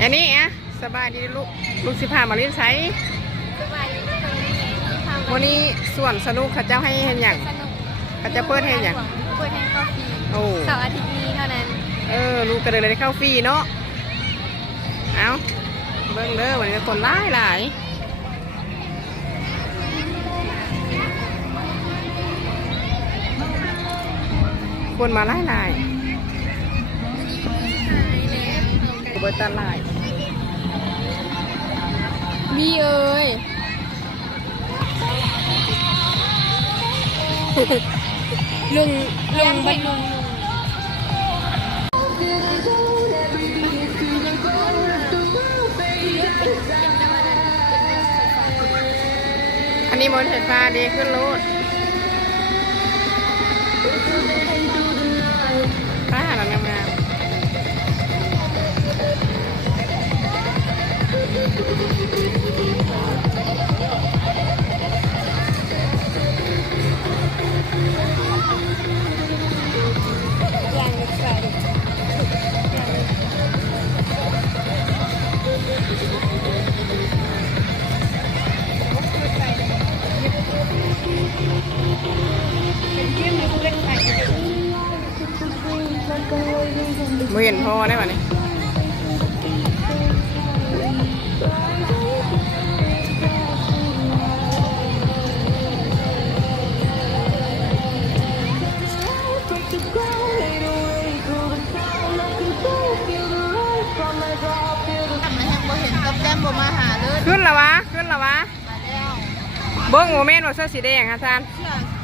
อันนี้อ่ะสบายดีลูกสิพามาเล่นไซสบายดีตรงนี้วันนี้ส่วนสนุกเขาเจ้าให้เห็นอย่างเขาจะเปิดให้อย่างเปิดให้เข้าฟรีเสาร์อาทิตย์นี้เท่านั้นลูกก็เลยได้เข้าฟรีเนาะเอาเบิ้งเด้อวันนี้คนหลายคนมาหลายเบิร์ตลาดมีเอ้ยลุงบ้านลุงอันนี้มนต์ไฟฟ้าดีขึ้นรถป้าหาเรางามมือเห็นพอได้ป่ะเนี่ยขึ้นละวะเบิ้งโมเมนต์ว่าเสื้อสีแดงฮะซาน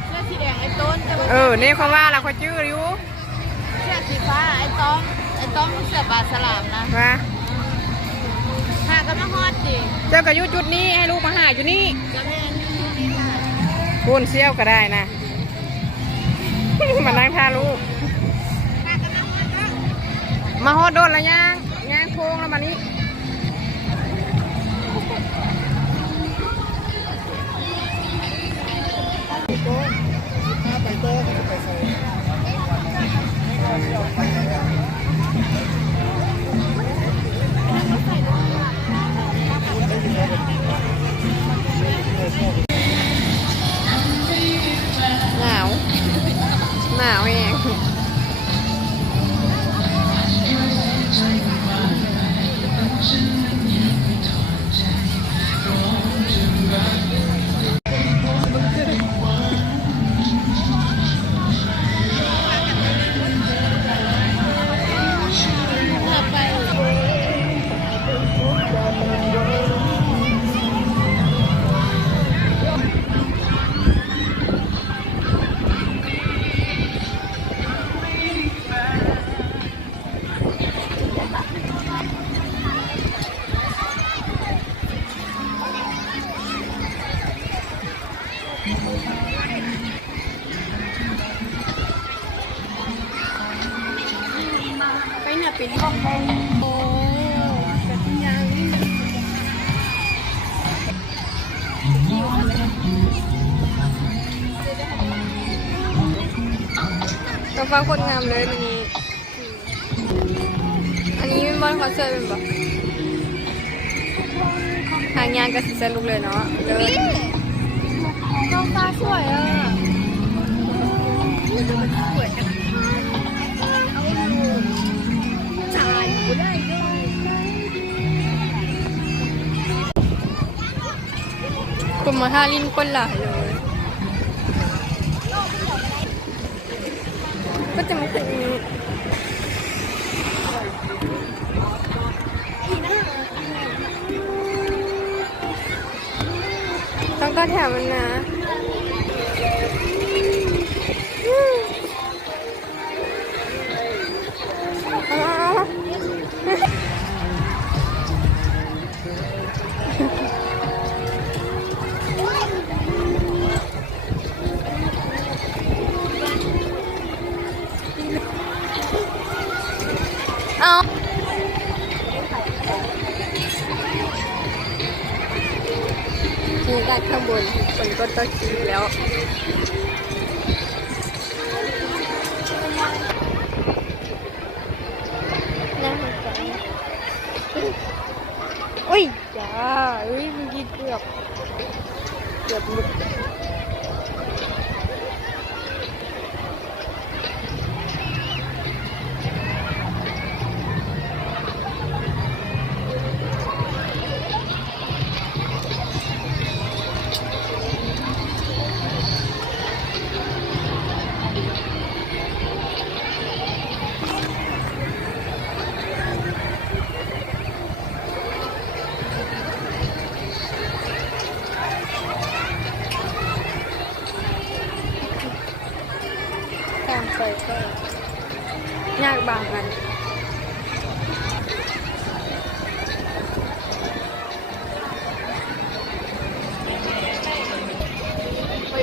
เสื้อสีแดงไอ้ต้นเนี่ยเขาว่าเราเขาจื้ออยู่เสื้อสีฟ้าไอ้ต้อมเสื้อปลาสลามนะหากันมาฮอดดิเจ้ากระยุจุดนี้ให้ลูกมาหาอยู่นี่จะแม่นี่ค่ะพูนเซี่ยวก็ได้นะมานั่งท่าลูกมาฮอดโดนละย่างโค้งแล้วมานี้หนาวเองเป็นห้องโอ้แบบยังต้องฟังคนงามเลยวันนี้อันนี้เป็นบอลคอนเสิร์ตเป็นปะทางงานกับสนุกเลยเนาะเลยน้องตาสวยอ่ะสวยกันกลุ่มมาท่าลิ้นก้นหลายเลยก็จะมาถึงต้องก็แถวมันนะเอามีด้านข้างบนคนก็ต้องกินแล้วน่าสนใจ อุ้ยจ้าเอ้ยเมื่อกี้เกือบหลุดตามไปก็ยากบางกัน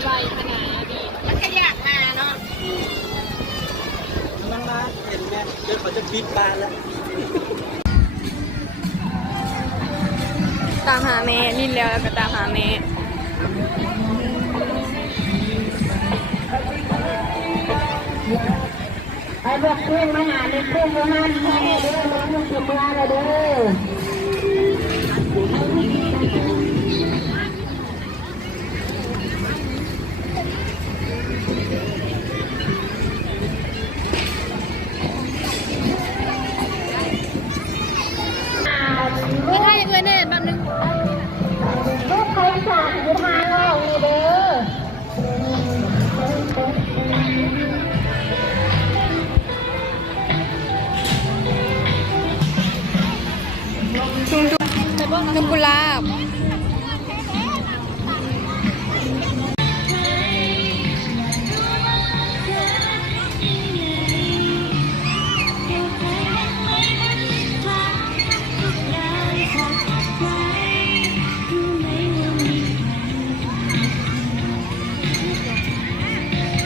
ไวๆขนาดนี้มันก็ยากมาเนาะนั่งมาเห็นไหมเดี๋ยวเขาจะปิดบ้านแล้ว ตามหาแม่ลินแล้วก็ตามหาแม่ไอ้พวกเพื่อนมาหาในเพื่อนมาหาแม่เด้อมาลูกจะมาแล้วเด้อไม่ใช่เลยเนี่ยแบบนึง ลูกใครสั่งอยู่ทางออกนี่เด้อ ชุ่มกุหลาบ